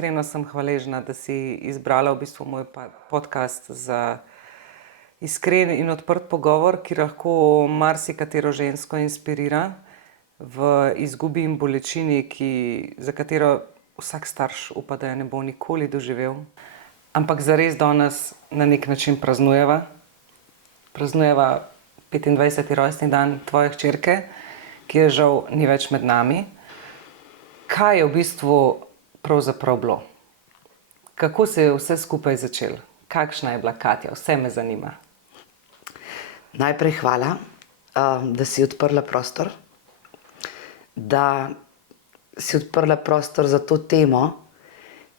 iskreno sem hvaležna, da si izbrala v bistvu moj podcast za iskren in odprt pogovor, ki lahko marsikatero žensko inspirira v izgubi in bolečini, za katero vsak starš upa, da je ne bo nikoli doživel. Ampak zares danes na nek način praznujeva. Praznujeva 25. rojstni dan tvoje hčerke, ki je žal ni več med nami. Kaj je v bistvu pravzaprav bilo? Kako se je vse skupaj začelo? Kakšna je bila Katja? Vse me zanima. Najprej hvala, da si odprla prostor. Da si odprla prostor za to temo,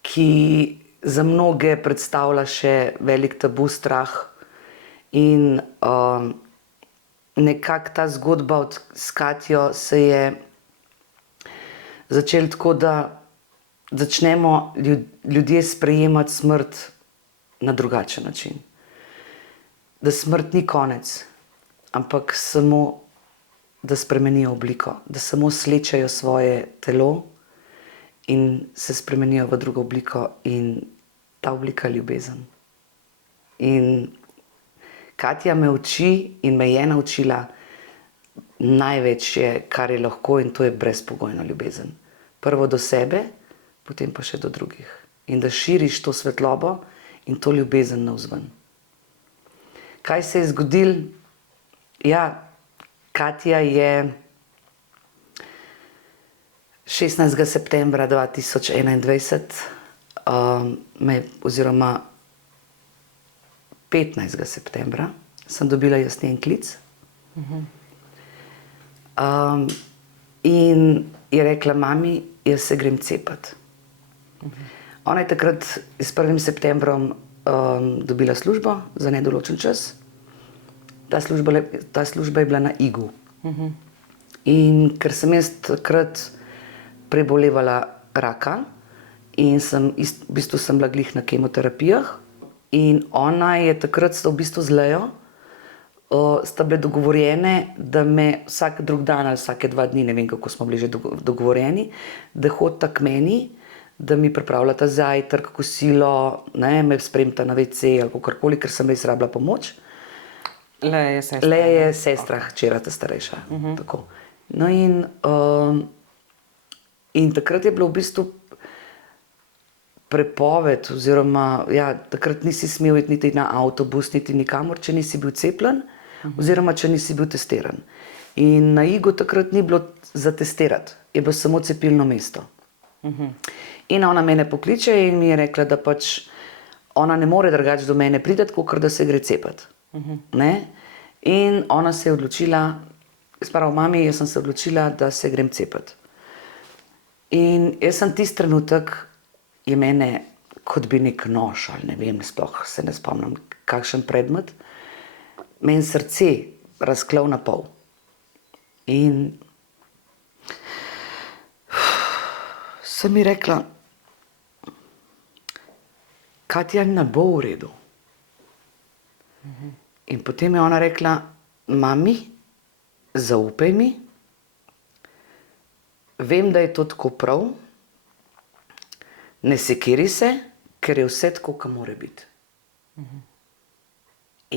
ki za mnoge predstavlja še velik tabu, strah. In nekako ta zgodba s Katjo se je začela tako, da začnemo ljudje sprejemati smrt na drugačen način. Da smrt ni konec, ampak samo, da spremenijo obliko, da samo slečejo svoje telo in se spremenijo v drugo obliko, in ta oblika je ljubezen. In Katja me uči in me je naučila največje, kar je lahko, in to je brezpogojna ljubezen. Prvo do sebe, potem pa še do drugih. In da širiš to svetlobo in to ljubezen navzven. Kaj se je zgodilo? Ja, Katja je 16. septembra 2021, oziroma 15. septembra sem dobila jaz njen klic. In je rekla: mami, jaz se grem cepati. Ona je takrat s 1. septembrom dobila službo za nedoločen čas. Ta služba je bila na Igu. In ker sem jaz takrat prebolevala raka in v bistvu sem bila glih na kemoterapijah, in ona je takrat v bistvu z Lejo, sta bile dogovorjene, da me vsak drug dan ali vsake 2 dni, ne vem, kako smo bili že dogovorjeni, da hodita k meni, da mi pripravljata zajtrk, kosilo, me spremita na WC ali kakorkoli, ker sem res rabila pomoč. Leja je sestra. Leja je sestra, hčera ta starejša. Tako. No in takrat je bilo v bistvu prepoved, oziroma ja, takrat nisi smel iti niti na avtobus, niti nikamor, če nisi bil cepljen, oziroma če nisi bil testiran. In na Igu takrat ni bilo za testirati, je bilo samo cepilno mesto. In ona mene pokliče in mi je rekla, da pač ona ne more drugače do mene priti, kakor da se gre cepati. In ona se je odločila, sprav mami, jaz sem se odločila, da se grem cepati. In jaz sem tisti trenutek, je mene, kot bi nek nož, ali ne vem, sploh se ne spomnim, kakšen predmet, meni srce razklal na pol. In sem mi rekla: Katja, ne bo v redu. In potem je ona rekla: mami, zaupaj mi, vem, da je to tako prav, ne sekiri se, ker je vse tako, kot mora biti.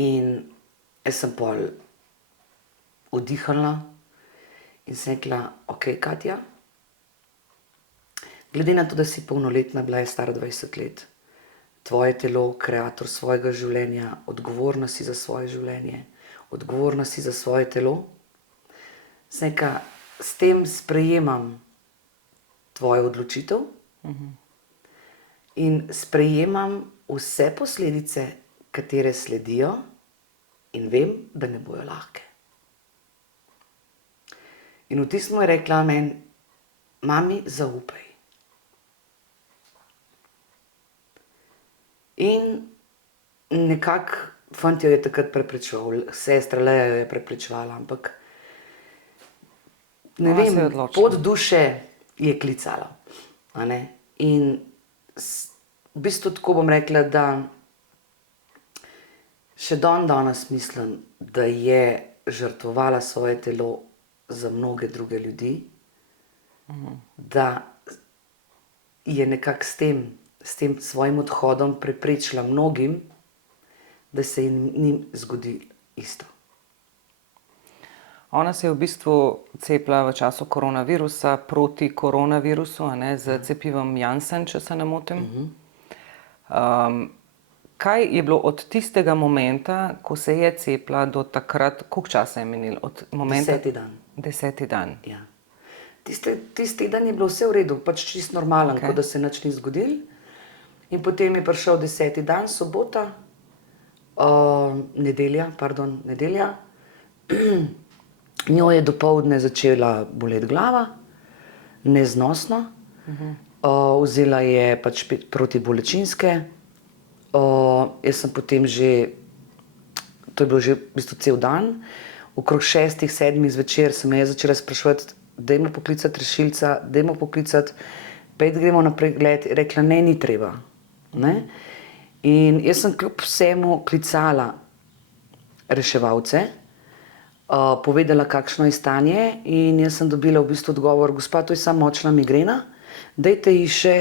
In jaz sem pol vdihnila in sem rekla: ok, Katja, glede na to, da si polnoletna, bila je stara 20 let, tvoje telo, kreator svojega življenja, odgovorna si za svoje življenje, odgovorna si za svoje telo, sem rekla: s tem sprejemam tvojo odločitev in sprejemam vse posledice, katere sledijo, in vem, da ne bojo lahke. In v tistem je rekla meni: mami, zaupaj. In nekako fant jo je takrat preprečeval, sestra Leja jo je preprečevala, ampak ne Ona se je vem, odločila. pot duše je klicala. In v bistvu tako bom rekla, da še danes mislim, da je žrtvovala svoje telo za mnoge druge ljudi, da je nekako s tem svojim odhodom preprečila mnogim, da se jim ni zgodilo isto. Ona se je v bistvu cepila v času koronavirusa proti koronavirusu, a ne, z cepivom Janssen, če se ne motim. Kaj je bilo od tistega momenta, ko se je cepila, do takrat, koliko časa je minilo od momenta? 10. dan. 10. dan. Ja. Tisti dan je bilo vse v redu, pač čisto normalen, kot da se nič ni zgodilo. In potem je prišel 10. dan, sobota, nedelja. Njo je dopoldne začela boleti glava, neznosno. Vzela je pač protibolečinske. Jaz sem potem že, to je bilo že v bistvu cel dan, okrog 6, 7 zvečer sem jaz začela spraševati, dajmo poklicati rešilca, dajmo poklicati, pejte gremo na pregled. Rekla, ne, ni treba. Ne? In jaz sem kljub vsemu klicala reševalce, povedala, kakšno je stanje, in jaz sem dobila v bistvu odgovor, gospa, to je samo močna migrena, dajte ji še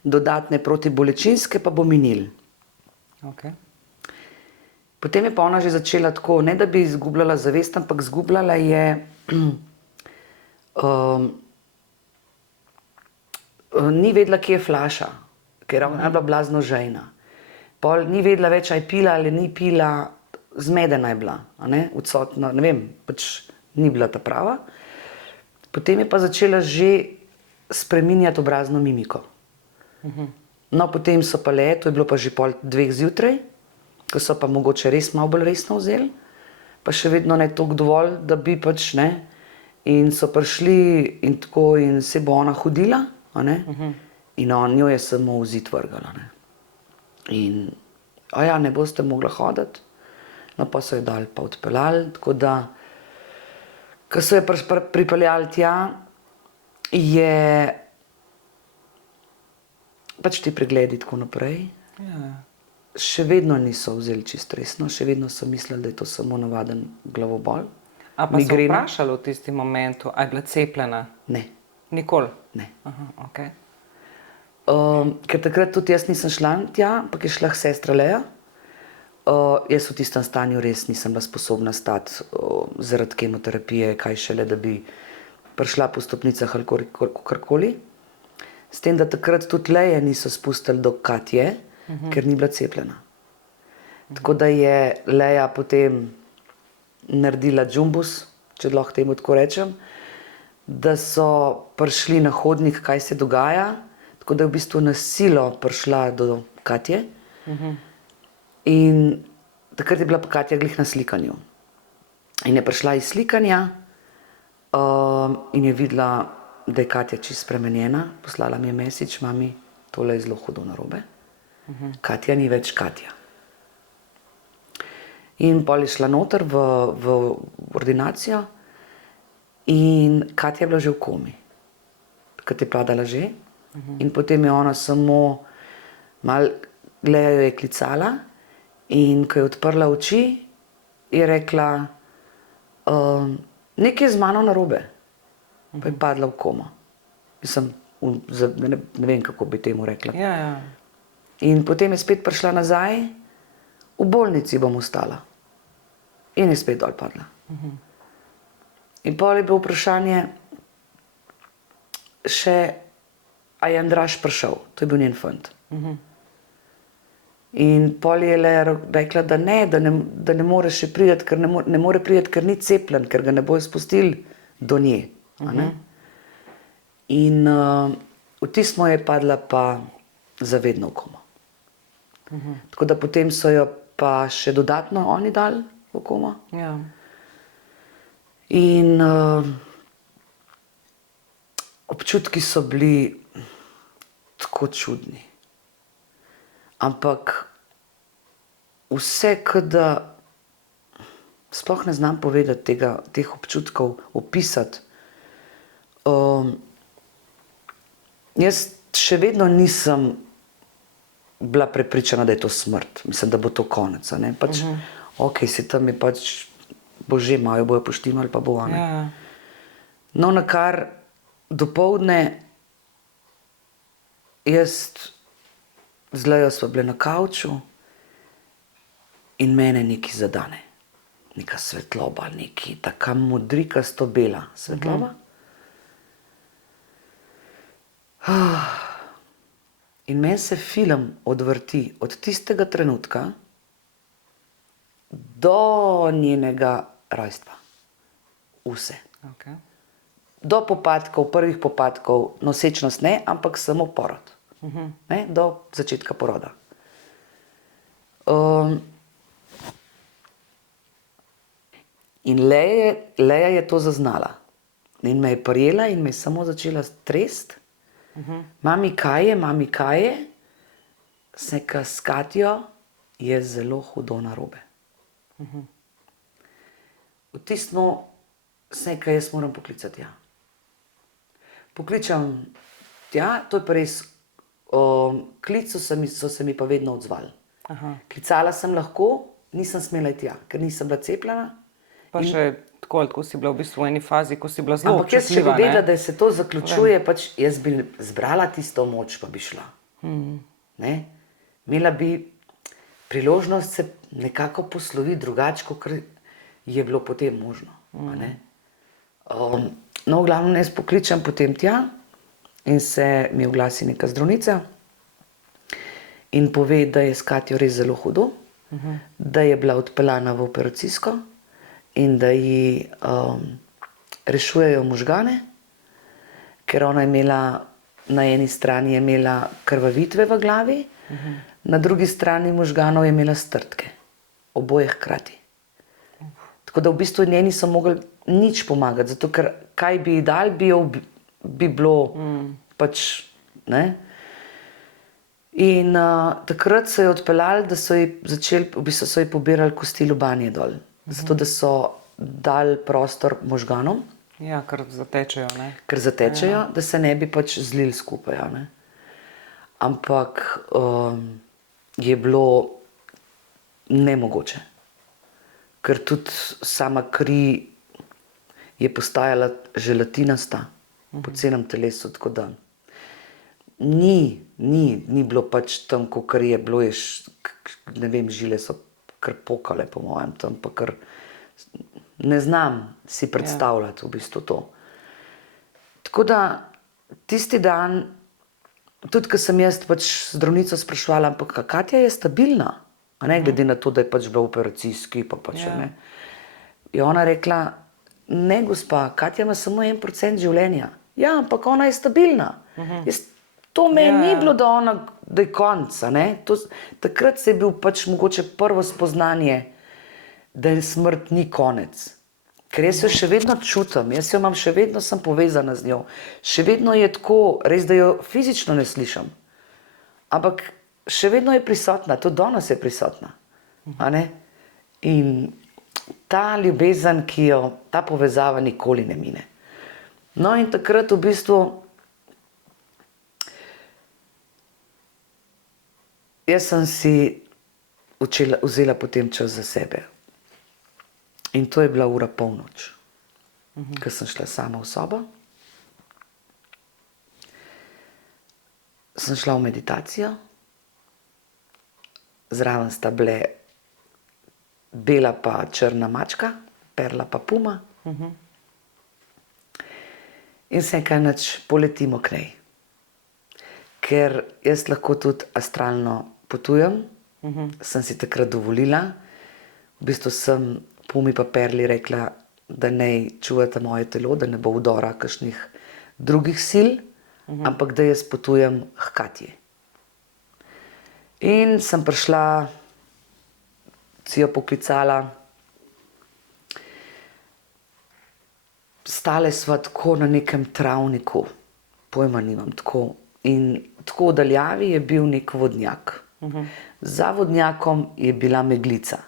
dodatne protibolečinske, pa bo minil. Okay. Potem je pa ona že začela tako, ne da bi izgubljala zavest, ampak izgubljala je, ni vedela, kje je flaša, ker je bila blazno žejna. Pol ni vedela več, ali je pila ali ni pila, zmedena je bila, odsotna, ne vem, pač ni bila ta prava. Potem je pa začela že spreminjati obrazno mimiko. No, potem so pa to je bilo pa že pol 2 zjutraj, ko so pa mogoče res malo bolj resno vzeli, pa še vedno ne toliko dovolj, da bi pač, ne, in so prišli in tako, in se bo ona hodila, in on jo je samo v zid vrgala, ne. In, ne boste mogla hoditi, no, pa so jo dali pa odpeljali, tako da, ko so jo pripeljali tja, je pač ti pregledi tako naprej. Ja. Še vedno niso vzeli čisto resno, še vedno so mislili, da je to samo navaden glavobol. A pa so vprašali v tistem momentu, a je bila cepljena? Ne. Nikoli? Ne. Aha, okay. Ker takrat tudi jaz nisem šla tja, ampak je šla sestra Leja. Jaz v tistem stanju res nisem bila sposobna stati zaradi kemoterapije, kaj šele, da bi prišla po stopnicah ali karkoli. S tem, da takrat tudi Leje niso spustili do Katje, ker ni bila cepljena. Tako da je Leja potem naredila džumbus, če lahko temu tako rečem, da so prišli na hodnik, kaj se dogaja, tako da je v bistvu na silo prišla do Katje. In takrat je bila pa Katja glih na slikanju. In je prišla iz slikanja in je videla, da je Katja čisto spremenjena. Poslala mi je message, mami, tole je zelo hudo narobe. Katja ni več Katja. In pol je šla noter v ordinacijo in Katja je bila že v komi. Takrat je padala že. In potem je ona samo malo, Leja jo je klicala, in ko je odprla oči, je rekla, nekaj je z mano narobe. Pa je padla v komo. Mislim, ne vem, kako bi temu rekla. Ja, ja. In potem je spet prišla nazaj, v bolnici bom ostala. In je spet dol padla. In pol je bilo vprašanje še, a je Andraž prišel, to je bil njen fant. In pol je Leja rekla, da ne more še priti, ker ne more priti, ker ni cepljen, ker ga ne bojo spustili do nje. In v tistem je padla pa zavedno v komo. Tako da potem so jo pa še dodatno oni dali v komo. Ja. In občutki so bili tako čudni. Ampak vse, da sploh ne znam povedati teh občutkov, opisati. Jaz še vedno nisem bila prepričana, da je to smrt. Mislim, da bo to konec. Pač, ok, si tam je pač, bo že malo, bojo poštimali, pa bo ona. Ja. No, nakar dopoldne jaz z Lejo sva bile na kavču in mene nekaj zadane. Neka svetloba, nekaj taka modrikasto bela svetloba. In meni se film odvrti od tistega trenutka do njenega rojstva. Vse. Okay. Do popadkov, prvih popadkov, nosečnost ne, ampak samo porod. Ne, do začetka poroda. In Leja je to zaznala. In me je prijela in me je samo začela trest. Mami, kaj je? Sem rekla, s Katjo je zelo hudo narobe. Vtisnil sem rekla, jaz moram poklicati tja. Pokličem tja, to je pa res, klic so se mi pa vedno odzvali. Klicala sem lahko, nisem smela iti tja, ker nisem bila cepljena. Pa še tako si bila v bistvu v eni fazi, ko si bila zelo Ampak jaz, če bi občutljiva, ne? vedela, da se to zaključuje, pač jaz bi zbrala tisto moč, pa bi šla. Ne? Imela bi priložnost se nekako posloviti drugače, kot je bilo potem možno. A ne? No, v glavnem jaz pokličem potem tja in se mi oglasi neka zdravnica in pove, da je s Katjo res zelo hudo, da je bila odpeljana v operacijsko in da ji rešujejo možgane, ker ona je imela, na eni strani je imela krvavitve v glavi, na drugi strani možganov je imela strdke. Oboje hkrati. Tako da v bistvu njej niso mogli nič pomagati, zato ker kaj bi ji dali, bi bilo pač, ne. In takrat so jo odpeljali, da so ji začeli, v bistvu so ji pobirali kosti lobanje dol, zato da so dali prostor možganom. Ja, ker zatečejo, ne? Ker zatečejo, da se ne bi pač zlili skupaj, ne. Ampak je bilo nemogoče. Ker tudi sama kri je postajala želatinasta po celem telesu, tako da ni bilo pač tam, kakor je bilo, ne vem, žile so kar pokale po mojem tam, pa kar ne znam si predstavljati v bistvu to. Tako da tisti dan, tudi ko sem jaz pač zdravnico spraševala, ampak Katja je stabilna, a ne, glede na to, da je pač bila v operacijski, pa pač ne. Je ona rekla, ne gospa, Katja ima samo 1% življenja. Ja, ampak ona je stabilna. To me ni bilo, da je konc, a ne. Takrat se je bil pač mogoče prvo spoznanje, da je smrt ni konec. Ker jaz jo še vedno čutim, jaz jo imam, še vedno sem povezana z njo. Še vedno je tako, res da jo fizično ne slišim. Ampak še vedno je prisotna, tudi danes je prisotna. A ne? In ta ljubezen, ta povezava nikoli ne mine. No in takrat v bistvu jaz sem si vzela potem čas za sebe. In to je bila ura polnoč, ko sem šla sama v sobo. Sem šla v meditacijo, zraven sta bile bela pa črna mačka, Perla pa Puma. In sem rekla, nič, poletimo k njej. Ker jaz lahko tudi astralno potujem, sem si takrat dovolila. V bistvu sem Pumi pa Perli rekla, da naj čuvata moje telo, da ne bo vdora kakšnih drugih sil, ampak da jaz potujem h Katji. In sem prišla, si jo poklicala. Stale sva tako na nekem travniku, pojma nimam, tako. In tako v daljavi je bil nek vodnjak. Za vodnjakom je bila meglica.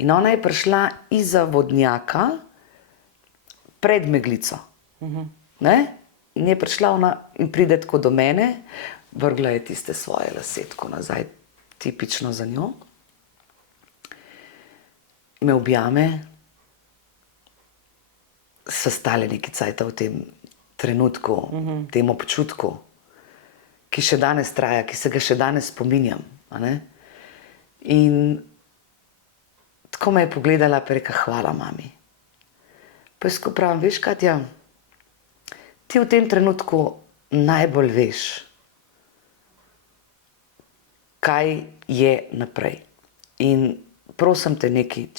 In ona je prišla izza vodnjaka pred meglico. Ne? In je prišla ona in pride tako do mene, vrgla je tiste svoje lase tako nazaj, tipično za njo. Me objame, so stale nekaj cajta v tem trenutku, tem občutku. ki še danes traja, ki se ga še danes spominjam. A ne? In tako me je pogledala in rekla, hvala mami. Pa jaz ko pravim, veš Katja, ti v tem trenutku najbolj veš, kaj je naprej. In prosim te nekaj,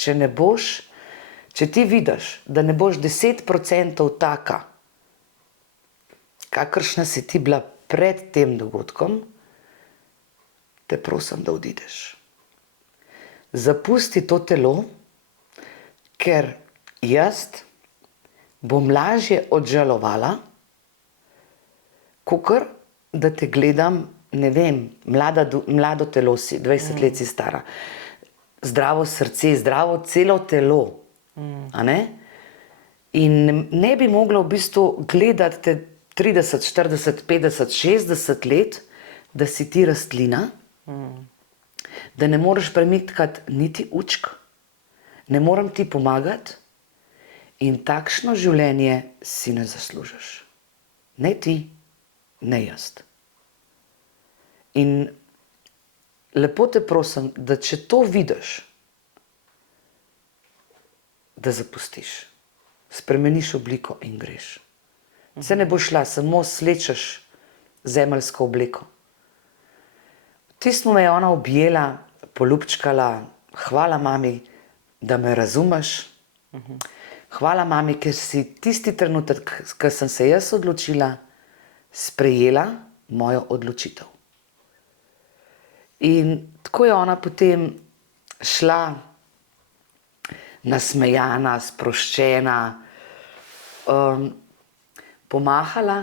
če ti vidiš, da ne boš 10% taka, kakršna si ti bila pred tem dogodkom, te prosim, da odideš. Zapusti to telo, ker jaz bom lažje odžalovala, kakor da te gledam, ne vem, mlado telo si, 20 let si stara, zdravo srce, zdravo celo telo, a ne? In ne bi mogla v bistvu gledati te 30, 40, 50, 60 let, da si ti rastlina, da ne moreš premikati niti učk, ne morem ti pomagati in takšno življenje si ne zaslužiš. Ne ti, ne jaz. In lepo te prosim, da če to vidiš, da zapustiš, spremeniš obliko in greš. Se ne bo šla, samo slečeš zemeljsko obleko. Tisno me je ona objela, poljubčkala, hvala mami, da me razumeš. Hvala mami, ker si tisti trenutek, ko sem se jaz odločila, sprejela mojo odločitev. In tako je ona potem šla nasmejana, sproščena, pomahala,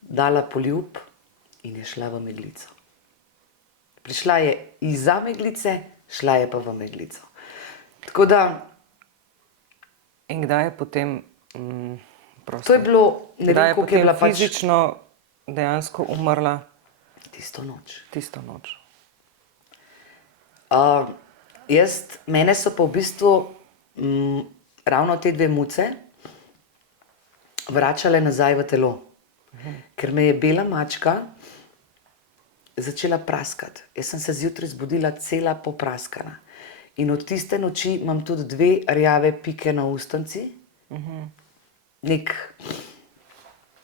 dala poljub in je šla v meglico. Prišla je izza meglice, šla je pa v meglico. Tako da, In kdaj je potem, to je bilo, ne kdaj vem, je koliko je potem bila pač fizično dejansko umrla tisto noč. tisto noč? Mene so pa v bistvu ravno te dve muce vračale nazaj v telo. Ker me je bela mačka začela praskati. Jaz sem se zjutraj zbudila cela popraskana. In od tiste noči imam tudi 2 rjave pike na ustnici.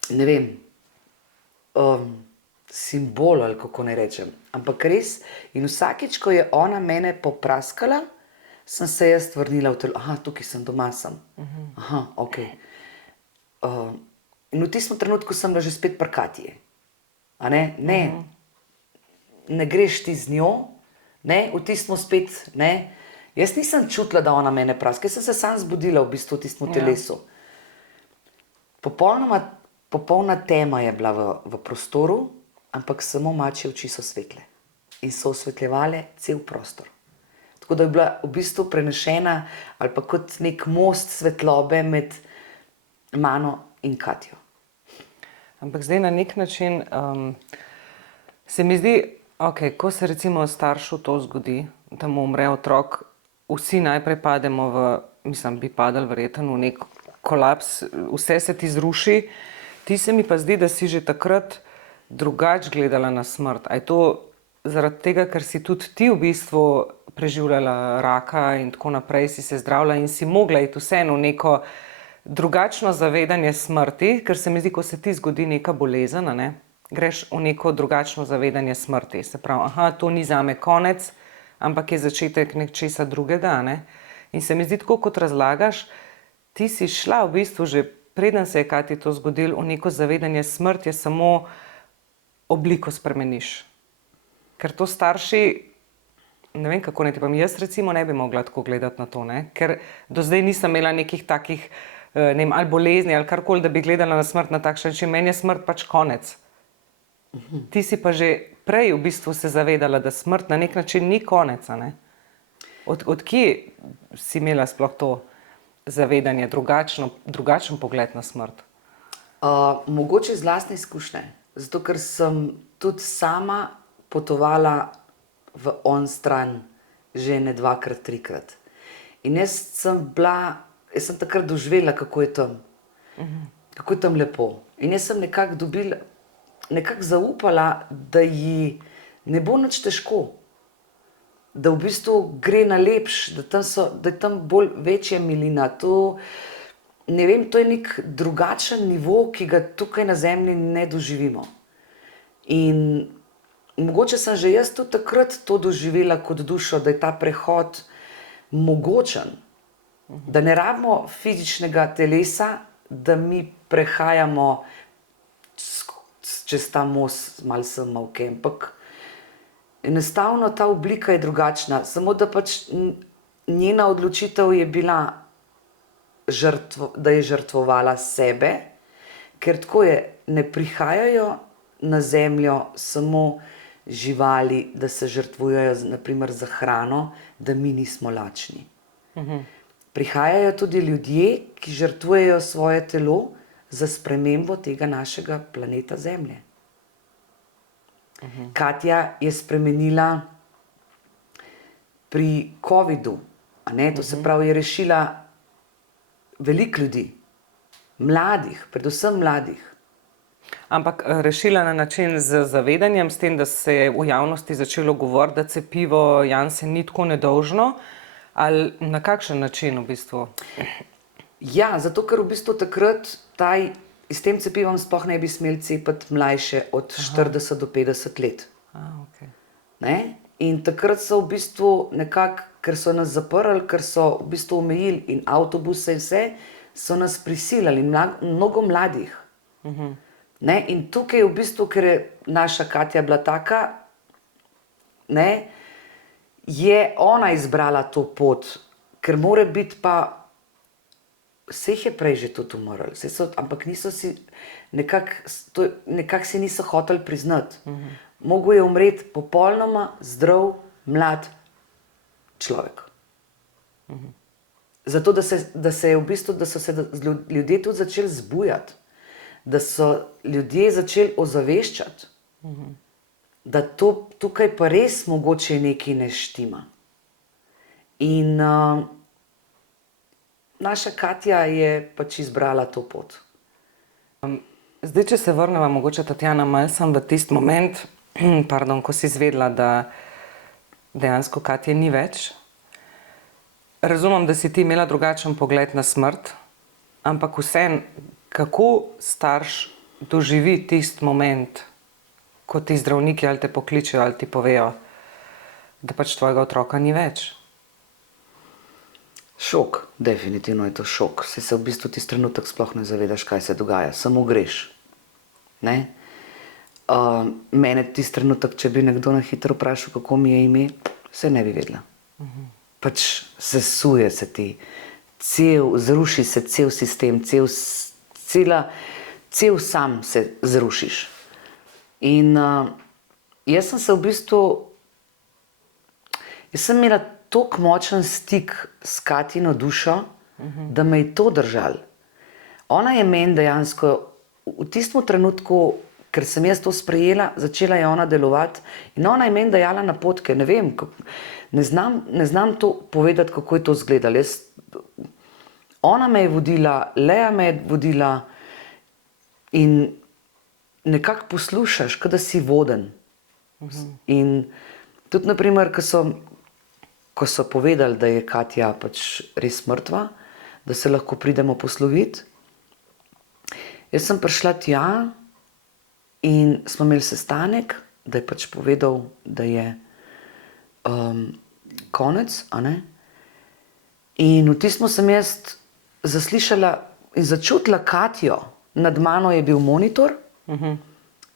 Ne vem, simbol ali kako naj rečem. Ampak res, in vsakič, ko je ona mene popraskala, sem se jaz vrnila v telo. Aha, tukaj sem, doma sem. Aha, okej. In v tistem trenutku sem bila že spet pri Katji. A ne? Ne greš ti z njo, ne? V tistem spet, ne? Jaz nisem čutila, da ona mene praska. Jaz sem se sam zbudila v bistvu v tistem telesu. Popolna tema je bila v prostoru, ampak samo mačje oči so svetle. In so osvetljevale cel prostor. Tako da je bila v bistvu prenešena ali pa kot nek most svetlobe med mano in Katjo. Ampak zdaj na nek način se mi zdi, ko se recimo staršu to zgodi, da mu umre otrok, vsi najprej pademo bi padali verjetno v nek kolaps, vse se ti zruši. Ti se mi pa zdi, da si že takrat drugače gledala na smrt. A je to zaradi tega, ker si tudi ti v bistvu preživljala raka in tako naprej, si se zdravila in si mogla iti vseeno v neko drugačno zavedanje smrti, ker se mi zdi, ko se ti zgodi neka bolezen, ne, greš v neko drugačno zavedanje smrti. Se pravi, to ni zame konec, ampak je začetek nečesa drugega, ne. In se mi zdi, tako kot razlagaš, ti si šla v bistvu že preden se je Katji to zgodilo, v neko zavedanje smrti, samo obliko spremeniš. Ker to starši, ne vem kako naj ti povem, jaz recimo ne bi mogla tako gledati na to, ne? Ker do zdaj nisem imela nekih takih, ne vem, ali bolezni ali karkoli, da bi gledala na smrt na takšen način. Meni je smrt pač konec. Ti si pa že prej v bistvu se zavedala, da smrt na nek način ni konec, a ne? Od kje si imela sploh to zavedanje, drugačen pogled na smrt? Mogoče iz lastne izkušnje. Zato, ker sem tudi sama potovala v onstran že ne 2-krat, 3-krat. In jaz sem takrat doživela, kako je tam. Kako je tam lepo. In jaz sem nekako dobila, nekako zaupala, da ji ne bo nič težko, da v bistvu gre na lepš, da je tam bolj večja milina. To, ne vem, to je nek drugačen nivo, ki ga tukaj na zemlji ne doživimo. In mogoče sem že jaz tudi takrat to doživela kot dušo, da je ta prehod mogočen, da ne rabimo fizičnega telesa, da mi prehajamo čez ta most, malo sem malo kaj, ampak enostavno ta oblika je drugačna, samo da pač njena odločitev je bila, da je žrtvovala sebe, ker tako je, ne prihajajo na zemljo samo živali, da se žrtvujejo naprimer za hrano, da mi nismo lačni. Prihajajo tudi ljudje, ki žrtvujejo svoje telo za spremembo tega našega planeta Zemlje. Katja je spremenila pri covidu, a ne, to se pravi, je rešila veliko ljudi, mladih, predvsem mladih. Ampak rešila na način z zavedanjem, s tem, da se je v javnosti začelo govoriti, da cepivo Janssen ni tako nedolžno, ali na kakšen način v bistvu? Ja, zato ker v bistvu takrat s tem cepivom sploh ne bi smeli cepiti mlajše od 40 do 50 let. Okay. Ne? In takrat so v bistvu nekako, ker so nas zaprli, ker so v bistvu omejili in avtobuse in vse, so nas prisilili, mnogo mladih. Ne? In tukaj v bistvu, ker je naša Katja bila taka, ne, je ona izbrala to pot, ker mora biti pa, vseh je prej že tudi umrl, ampak niso si, nekako si niso hoteli priznati. Mogel je umreti popolnoma zdrav, mlad človek. Zato, da se je v bistvu, da so se ljudje tudi začeli zbujati, da so ljudje začeli ozaveščati, da tukaj pa res mogoče nekaj ne štima. In naša Katja je pač izbrala to pot. Zdaj, če se vrnemo, mogoče Tatjana, malo sem v tisti moment, ko si izvedela, da dejansko Katje ni več. Razumem, da si ti imela drugačen pogled na smrt, ampak vseeno, kako starš doživi tisti moment, ko ti zdravniki ali te pokličejo ali ti povejo, da pač tvojega otroka ni več? Šok, definitivno je to šok. Saj se v bistvu tisti trenutek sploh ne zavedaš, kaj se dogaja, samo greš. Ne? Mene tisti trenutek, če bi nekdo na hitro vprašal, kako mi je ime, se ne bi vedela. Pač sesuje se ti, zruši se cel sistem, cel sam se zrušiš. In jaz sem se v bistvu, jaz sem imela tako močen stik s Katjino dušo, da me je to držalo. Ona je meni dejansko v tistem trenutku, ker sem jaz to sprejela, začela je ona delovati in ona je meni dajala napotke. Ne vem, ne znam to povedati, kako je to izgledalo. Ona me je vodila, Lea me je vodila in nekako poslušaš, kot da si voden. In tudi, naprimer, ko so povedali, da je Katja pač res mrtva, da se lahko pridemo posloviti, jaz sem prišla tja in smo imeli sestanek, da je pač povedal, da je konec, a ne? In v tistem sem jaz zaslišala in začutila Katjo. Nad mano je bil monitor,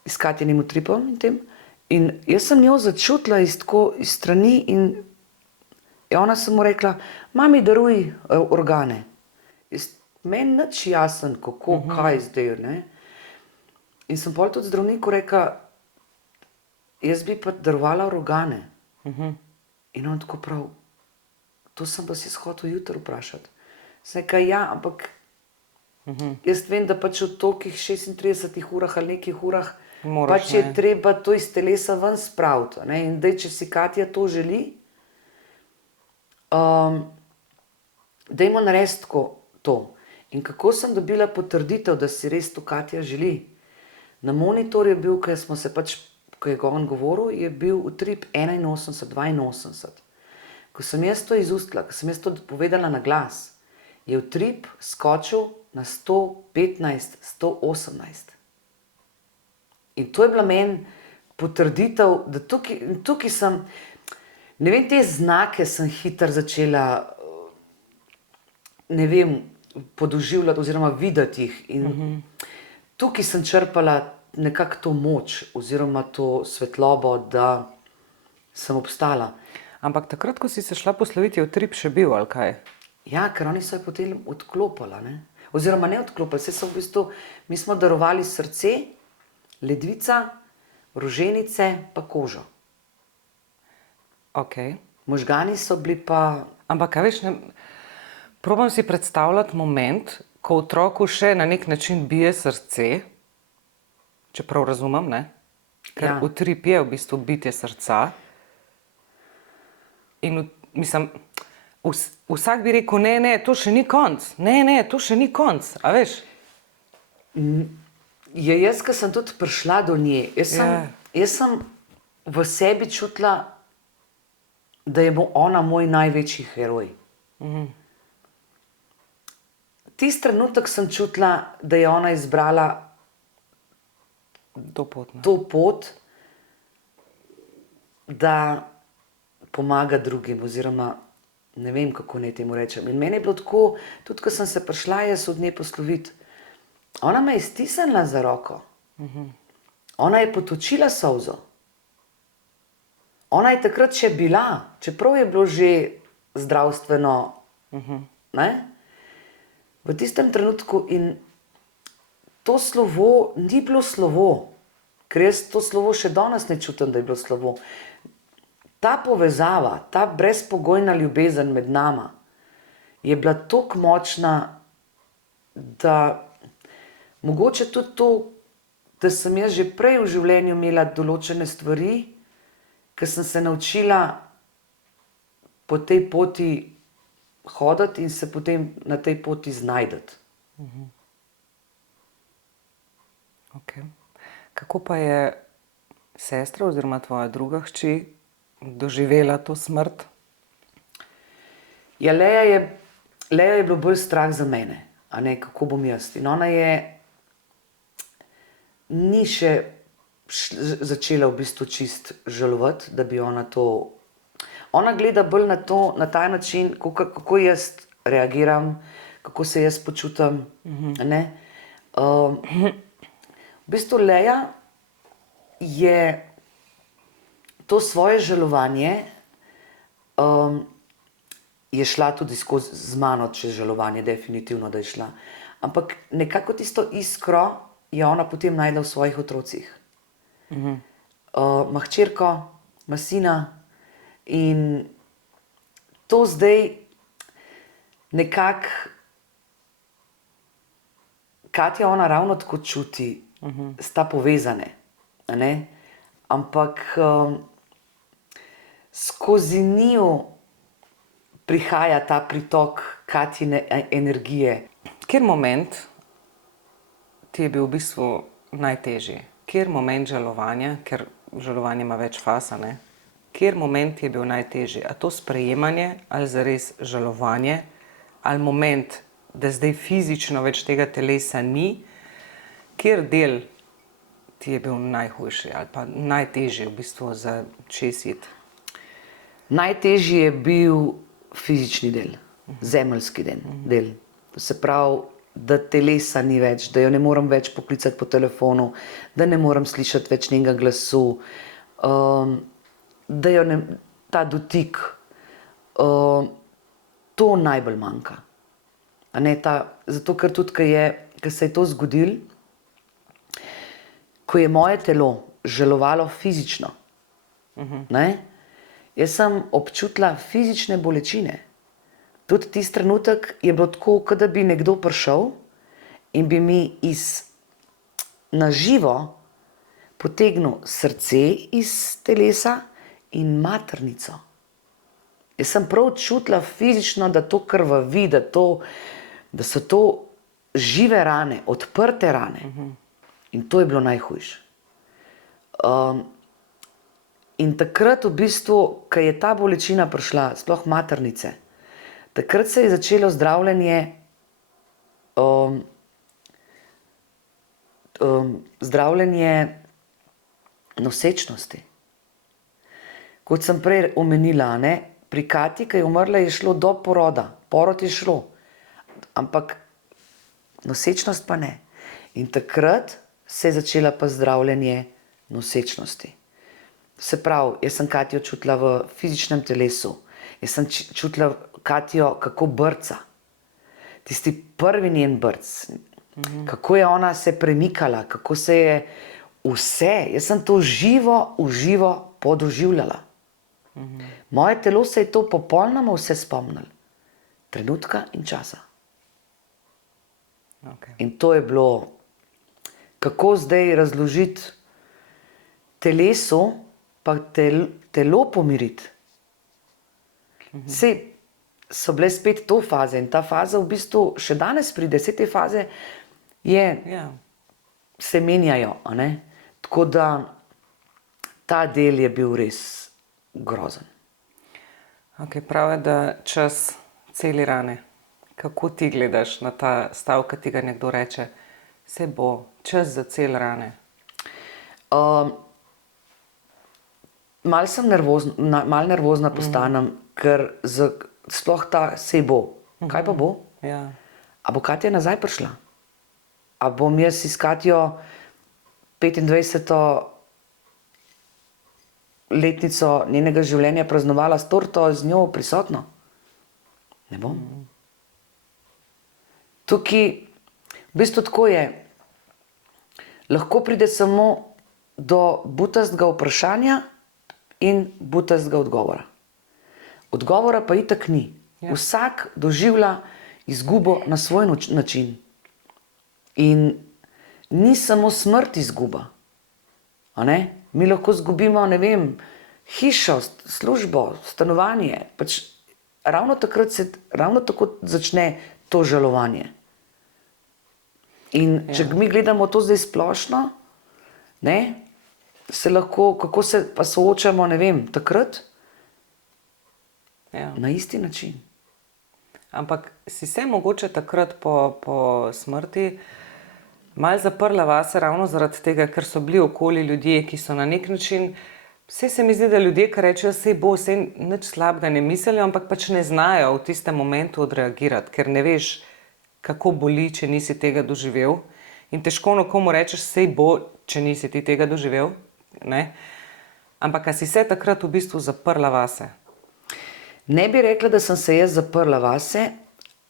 s Katjinim utripom in tem. In jaz sem njo začutila iz strani in ona sem mu rekla, mami, daruj organe. Meni nič jasen, kako, kaj zdaj, ne. In sem potem tudi zdravniku rekla, jaz bi pa darovala organe. In on tako prav, to sem pa si hotel jutri vprašati. Sem rekla, ja, ampak jaz vem, da pač v tolikih 36 urah ali nekih urah pač je treba to iz telesa ven spraviti. In zdaj, če si Katja to želi, dajmo narediti to. In kako sem dobila potrditev, da si res to Katja želi? Na monitorju je bil, ko smo se pač, ko je on govoril, je bil utrip 81, 82. Ko sem jaz to izustila, ko sem jaz to povedala na glas, je utrip skočil na 115, 118. In to je bila meni potrditev, da tukaj sem, ne vem, te znake sem hitro začela, ne vem, podoživljati oziroma videti jih. In tukaj sem črpala nekako to moč oziroma to svetlobo, da sem obstala. Ampak takrat, ko si se šla posloviti, je utrip še bil, ali kaj? Ja, ker oni so jo potem odklopili, ne? Oziroma ne odklopili, vse so v bistvu, mi smo darovali srce, ledvica, roženice pa kožo. Ok. Možgani so bili pa... Ampak, kaj veš, probam si predstavljati moment, ko otroku še na nek način bije srce, čeprav razumem, ne? Ker utrip je v bistvu bitje srca. In mislim, vsak bi rekel, ne, to še ni konc, ne, to še ni konc, a veš? Jaz, ko sem tudi prišla do nje, jaz sem v sebi čutila, da je ona moj največji heroj. Tisti trenutek sem čutila, da je ona izbrala to pot, da pomaga drugim, oziroma ne vem, kako naj temu rečem. In meni je bilo tako, tudi ko sem se prišla jaz od nje posloviti, ona me je stisnila za roko. Ona je potočila solzo. Ona je takrat še bila, čeprav je bilo že zdravstveno, ne? V tistem trenutku in to slovo ni bilo slovo, ker jaz to slovo še danes ne čutim, da je bilo slovo. Ta povezava, ta brezpogojna ljubezen med nama je bila toliko močna, da mogoče tudi to, da sem jaz že prej v življenju imela določene stvari, ker sem se naučila po tej poti hoditi in se potem na tej poti znajdeti. Okay. Kako pa je sestra oziroma tvoja druga hči doživela to smrt? Ja, Leja je bilo bolj strah za mene, a ne, kako bom jaz. In ona ni še začela v bistvu čist žalovati, da bi ona to... Ona gleda bolj na to, na ta način, kako jaz reagiram, kako se jaz počutim, ne. V bistvu Leja je to svoje žalovanje je šla tudi skozi z mano čez žalovanje, definitivno, da je šla. Ampak nekako tisto iskro je ona potem našla v svojih otrocih. Ima hčerko, ima sina in to zdaj nekako Katja ona ravno tako čuti, sta povezane, a ne? Ampak skozi njiju prihaja ta pritok Katjine energije. Kjer moment ti je bil v bistvu najtežji? Kjer moment žalovanja, ker žalovanje ima več faz, a ne? Kjer moment je bil najtežji? A to sprejemanje, ali zares žalovanje, ali moment, da zdaj fizično več tega telesa ni? Kjer del ti je bil najhujši ali pa najtežji v bistvu za česiti? Najtežji je bil fizični del, zemeljski del. To se pravi, da telesa ni več, da jo ne morem več poklicati po telefonu, da ne morem slišati več njenega glasu, da jo ne, ta dotik, to najbolj manjka. A ne, zato, ker tudi, ko se je to zgodilo, ko je moje telo žalovalo fizično, ne, jaz sem občutila fizične bolečine. Tudi tisti trenutek je bilo tako, kot da bi nekdo prišel in bi mi na živo potegnil srce iz telesa in maternico. Jaz sem prav čutila fizično, da to krvavi, da so to žive rane, odprte rane. In to je bilo najhujše. In takrat v bistvu, ko je ta bolečina prišla, sploh maternice, takrat se je začelo zdravljenje, zdravljenje nosečnosti. Kot sem prej omenila, ne, pri Katji, ki je umrla, je šlo do poroda. Porod je šlo, ampak nosečnost pa ne. In takrat se je začela pa zdravljenje nosečnosti. Se pravi, jaz sem Katjo čutila v fizičnem telesu, jaz sem čutila Katjo, kako brca. Tisti prvi njen brc, kako je ona se premikala, kako se je vse, jaz sem to v živo podoživljala. Moje telo se je to popolnoma vse spomnilo. Trenutka in časa. Okay. In to je bilo, kako zdaj razložiti telesu, pa telo pomiriti. Saj so bile spet to faze in ta faza v bistvu še danes pride, vse te faze se menjajo, a ne? Tako da ta del je bil res grozen. Okay, prav je, da čas celi rane. Kako ti gledaš na ta stav, ki ti ga nekdo reče, se bo čas za cel rane? Malo nervozna postanem, ker sploh ta se bo. Kaj pa bo? Ja. A bo Katja nazaj prišla? A bom jaz s Katjo 25. letnico njenega življenja praznovala s torto, z njo prisotno? Ne bom. Tukaj, v bistvu tako je, lahko pride samo do butastega vprašanja in butastega odgovora. Odgovora pa itak ni. Ja. Vsak doživlja izgubo na svoj način. In ni samo smrt izguba. A ne? Mi lahko izgubimo, ne vem, hišo, službo, stanovanje. Pač ravno tako začne to žalovanje. In če mi gledamo to zdaj splošno, ne, se lahko, kako se pa soočamo, ne vem, takrat, na isti način. Ampak si se mogoče takrat po smrti malo zaprla vase ravno zaradi tega, ker so bili okoli ljudje, ki so na nek način, vse se mi zdi, da ljudje, ki rečejo, sej bo, sej nič slabega ne mislijo, ampak pač ne znajo v tistem momentu odreagirati, ker ne veš, kako boli, če nisi tega doživel. In težko nekomu rečeš, sej bo, če nisi ti tega doživel. Ne? Ampak a si se takrat v bistvu zaprla vase? Ne bi rekla, da sem se jaz zaprla vase,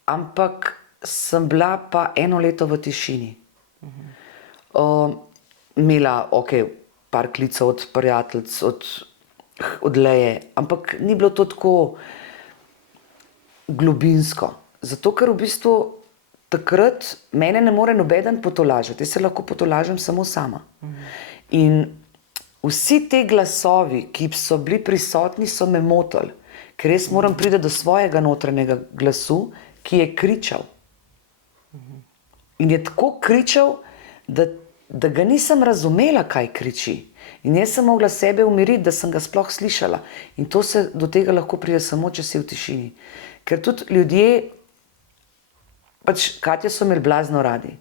ampak sem bila pa 1 leto v tišini. Imela, par klicev od prijateljic, od Leje, ampak ni bilo to tako globinsko. Zato, ker v bistvu takrat mene ne more nobeden potolažiti. Jaz se lahko potolažim samo sama. In vsi te glasovi, ki so bili prisotni, so me motili, ker jaz moram priti do svojega notranjega glasu, ki je kričal. In je tako kričal, da ga nisem razumela, kaj kriči. In jaz sem mogla sebe umiriti, da sem ga sploh slišala. In to se do tega lahko pride samo, če si v tišini. Ker tudi ljudje, pač Katja so imeli blazno radi.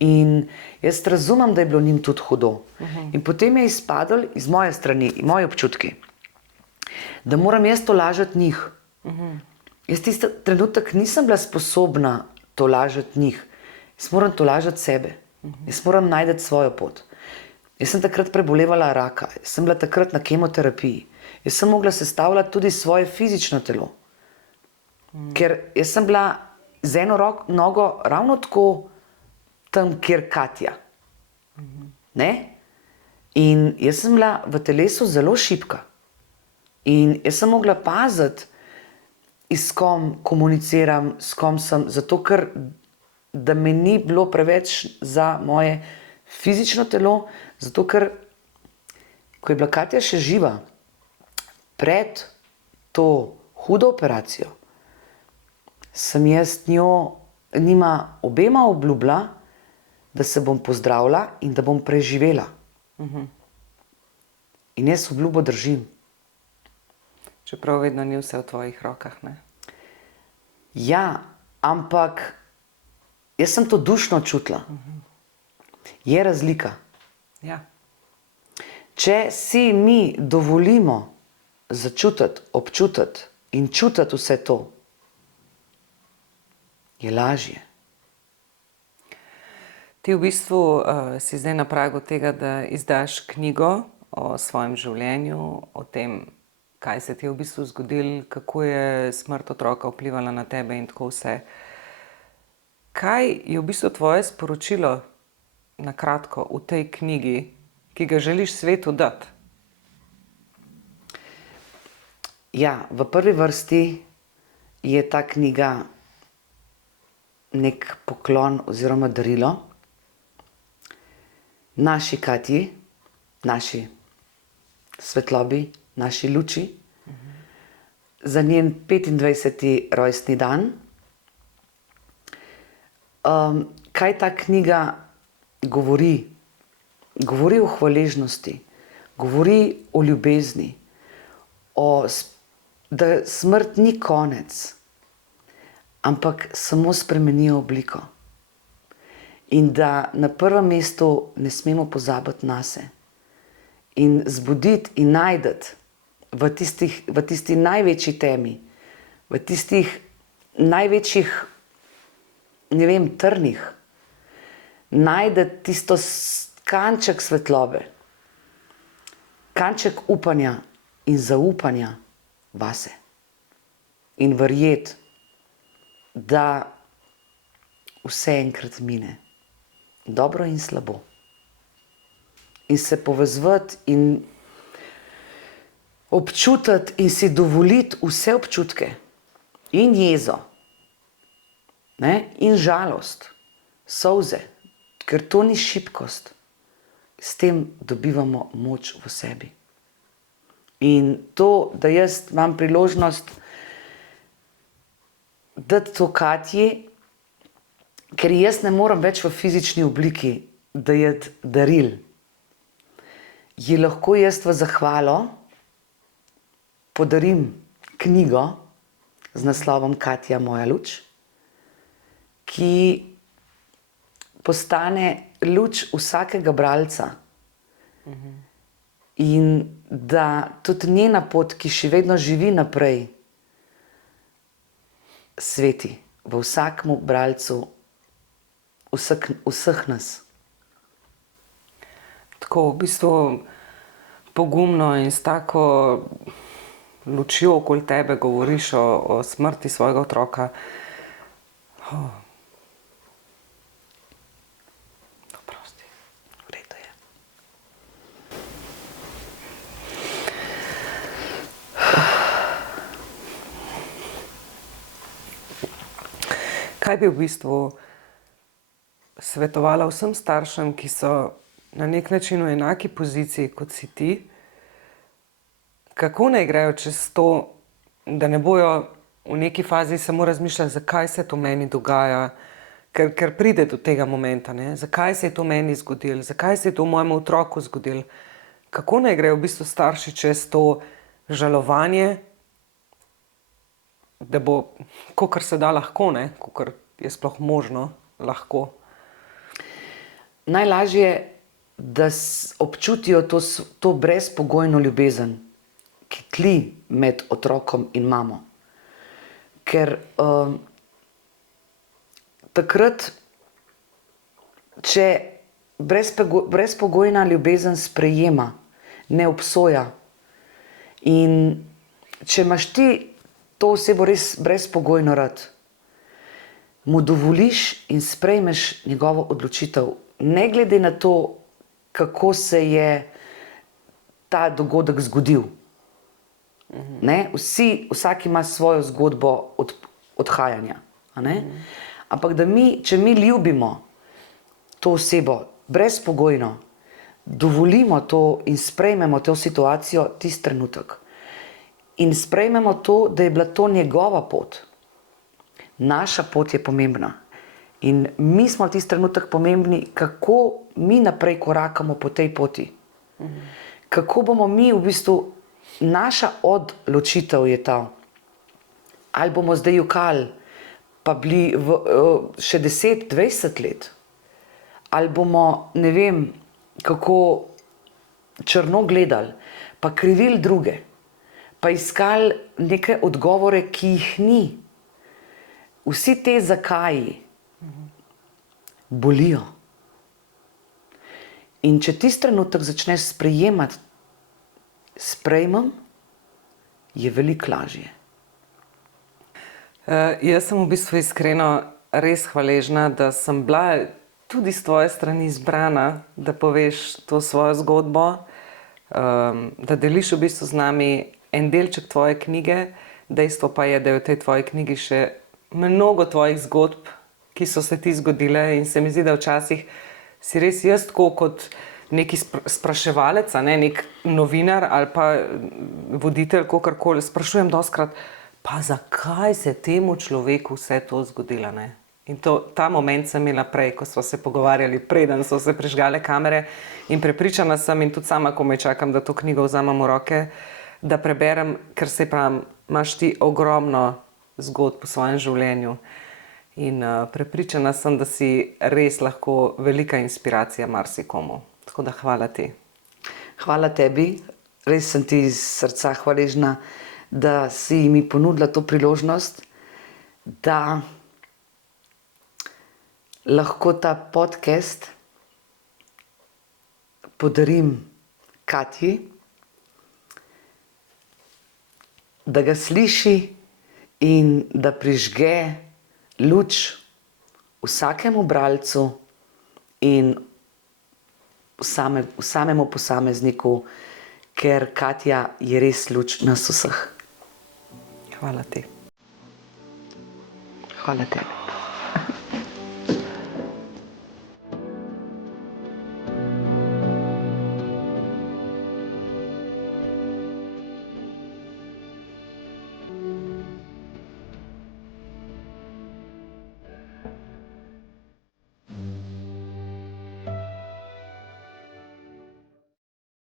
In jaz razumem, da je bilo njim tudi hudo. In potem je izpadlo iz moje strani, moji občutki, da moram jaz tolažiti njih. Jaz tisti trenutek nisem bila sposobna tolažiti njih. Jaz moram tolažiti sebe. Jaz moram najti svojo pot. Jaz sem takrat prebolevala raka. Jaz sem bila takrat na kemoterapiji. Jaz sem mogla sestavljati tudi svoje fizično telo. Ker jaz sem bila z eno nogo ravno tako tam, kjer Katja. Ne? In jaz sem bila v telesu zelo šibka. In jaz sem mogla paziti, s kom komuniciram, s kom sem, zato ker da me ni bilo preveč za moje fizično telo, zato ker, ko je bila Katja še živa, pred to hudo operacijo, sem jaz njima obema obljubila, da se bom pozdravila in da bom preživela. In jaz obljubo držim. Čeprav vedno ni vse v tvojih rokah, ne? Ja, ampak jaz sem to dušno čutila. Je razlika. Ja. Če si mi dovolimo začutiti, občutiti in čutiti vse to, je lažje. Ti v bistvu si zdaj na pragu tega, da izdaš knjigo o svojem življenju, o tem, kaj se ti je v bistvu zgodilo, kako je smrt otroka vplivala na tebe in tako vse. Kaj je v bistvu tvoje sporočilo na kratko v tej knjigi, ki ga želiš svetu dati? Ja, v prvi vrsti je ta knjiga nek poklon oziroma darilo naši Katji, naši svetlobi, naši luči, za njen 25. rojstni dan. Kaj ta knjiga govori? Govori o hvaležnosti, govori o ljubezni, da smrt ni konec, ampak samo spremeni obliko. In da na prvem mestu ne smemo pozabiti nase. In zbuditi in najti v tisti največji temi, v tistih največjih, ne vem, trnih, najti tisto kanček svetlobe, kanček upanja in zaupanja vase. In verjeti, da vse enkrat mine, dobro in slabo. In se povezovati in občutiti in si dovoliti vse občutke, in jezo, ne? In žalost, solze, ker to ni šibkost. S tem dobivamo moč v sebi. In to, da jaz imam priložnost dati to Katji, ker jaz ne morem več v fizični obliki dajati daril, ji lahko jaz v zahvalo podarim knjigo z naslovom Katja, moja luč, ki postane luč vsakega bralca. In da tudi njena pot, ki še vedno živi naprej, sveti v vsakemu bralcu vseh nas. Tako v bistvu pogumno in s tako lučjo okoli tebe govoriš o smrti svojega otroka. Oprosti, v redu je. Kaj bi v bistvu svetovala vsem staršem, ki so na nek način v enaki poziciji, kot si ti, kako naj grejo čez to, da ne bojo v neki fazi samo razmišljali, zakaj se to meni dogaja, ker pride do tega momenta, ne? Zakaj se je to meni zgodilo, zakaj se je to mojemu otroku zgodilo. Kako naj grejo v bistvu starši čez to žalovanje, da bo, kolikor se da lahko, ne? Kolikor je sploh možno, lahko. Najlažje, da občutijo to brezpogojno ljubezen, ki tli med otrokom in mamo. Ker takrat, če brezpogojna ljubezen sprejema, ne obsoja, in če imaš ti to osebo res brezpogojno rad, mu dovoliš in sprejmeš njegovo odločitev, ne glede na to, kako se je ta dogodek zgodil. Ne? Vsak ima svojo zgodbo odhajanja. A ne? Ampak da če mi ljubimo to osebo brezpogojno, dovolimo to in sprejmemo to situacijo tisti trenutek. In sprejmemo to, da je bila to njegova pot. Naša pot je pomembna. In mi smo tisti trenutek pomembni, kako mi naprej korakamo po tej poti. Kako bomo mi v bistvu, naša odločitev je ta, ali bomo zdaj jokali, pa bili še 10-20 let, ali bomo, ne vem, kako črno gledali, pa krivili druge, pa iskali neke odgovore, ki jih ni. Vsi te zakaji bolijo. In če tisti trenutek začneš sprejemati, sprejmem, je veliko lažje. Jaz sem v bistvu iskreno res hvaležna, da sem bila tudi z tvoje strani izbrana, da poveš to svojo zgodbo, da deliš v bistvu z nami en delček tvoje knjige. Dejstvo pa je, da je v tej tvoji knjigi še mnogo tvojih zgodb, ki so se ti zgodile, in se mi zdi, da včasih si res jaz tako kot neki spraševalec, nek novinar ali pa voditelj, kakorkoli, sprašujem dostikrat, pa zakaj se temu človeku vse to zgodilo, ne? In ta moment sem imela prej, ko smo se pogovarjali, preden so se prižgale kamere, in prepričana sem, in tudi sama komaj čakam, da to knjigo vzamem v roke, da preberem, ker se pravim, imaš ti ogromno zgodb v svojem življenju. In prepričana sem, da si res lahko velika inspiracija marsikomu. Tako da hvala ti. Hvala tebi, res sem ti iz srca hvaležna, da si mi ponudila to priložnost, da lahko ta podcast podarim Katji, da ga sliši in da prižge luč vsakemu bralcu in samemu posamezniku, ker Katja je res luč nas vseh. Hvala ti. Hvala tebi.